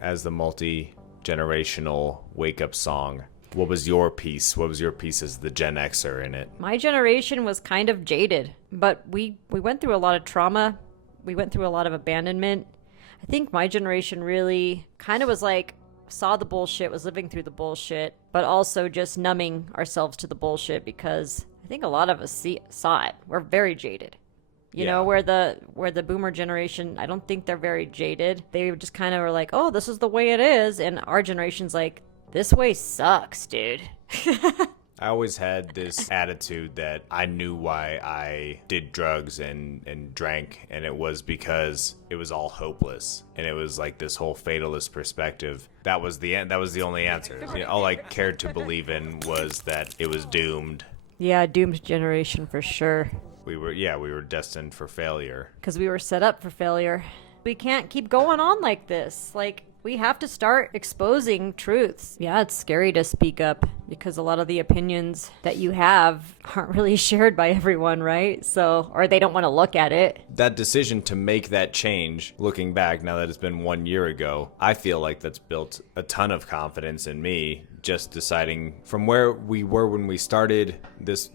As the multi-generational wake-up song, what was your piece? What was your piece as the Gen Xer in it? My generation was kind of jaded, but we went through a lot of trauma. We went through a lot of abandonment. I think my generation really kind of was like, saw the bullshit, was living through the bullshit, but also just numbing ourselves to the bullshit because I think a lot of us saw it. We're very jaded. You know, where the boomer generation, I don't think they're very jaded. They just kind of were like, oh, this is the way it is. And our generation's like, this way sucks, dude. I always had this attitude that I knew why I did drugs and drank, and it was because it was all hopeless. And it was like this whole fatalist perspective. That was the end. That was the only answer. You know, all I cared to believe in was that it was doomed. Yeah, doomed generation for sure. We were destined for failure. Because we were set up for failure. We can't keep going on like this. Like, we have to start exposing truths. Yeah, it's scary to speak up because a lot of the opinions that you have aren't really shared by everyone, right? So, or they don't want to look at it. That decision to make that change, looking back now that it's been 1 year ago, I feel like that's built a ton of confidence in me. Just deciding from where we were when we started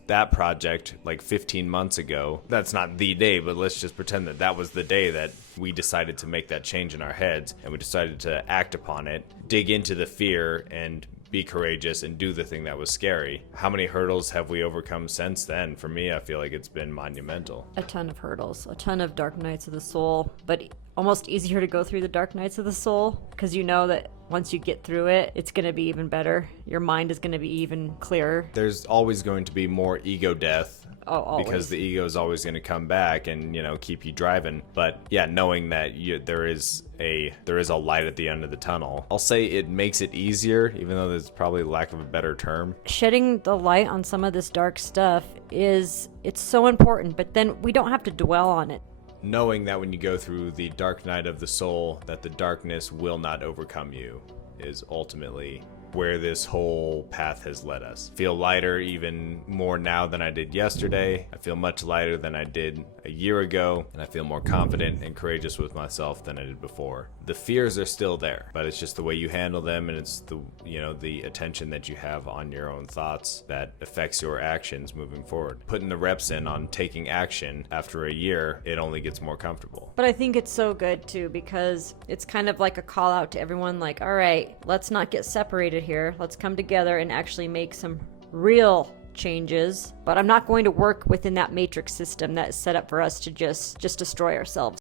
that project like 15 months ago. That's not the day, but let's just pretend that was the day that we decided to make that change in our heads, and we decided to act upon it, dig into the fear, and be courageous and do the thing that was scary. How many hurdles have we overcome since then? For me, I feel like it's been monumental. A ton of hurdles, a ton of dark nights of the soul, but almost easier to go through the dark nights of the soul because you know that once you get through it, it's going to be even better. Your mind is going to be even clearer. There's always going to be more ego death. Oh, always. Because the ego is always going to come back and, keep you driving. But yeah, knowing that there is a light at the end of the tunnel. I'll say it makes it easier, even though there's probably lack of a better term. Shedding the light on some of this dark stuff it's so important, but then we don't have to dwell on it. Knowing that when you go through the dark night of the soul, that the darkness will not overcome you is ultimately where this whole path has led us. I feel lighter even more now than I did yesterday. I feel much lighter than I did a year ago, and I feel more confident and courageous with myself than I did before. The fears are still there, but it's just the way you handle them, and it's the attention that you have on your own thoughts that affects your actions moving forward. Putting the reps in on taking action after a year, it only gets more comfortable. But I think it's so good too because it's kind of like a call out to everyone like, all right, let's not get separated here. Let's come together and actually make some real changes. But I'm not going to work within that matrix system that is set up for us to just destroy ourselves.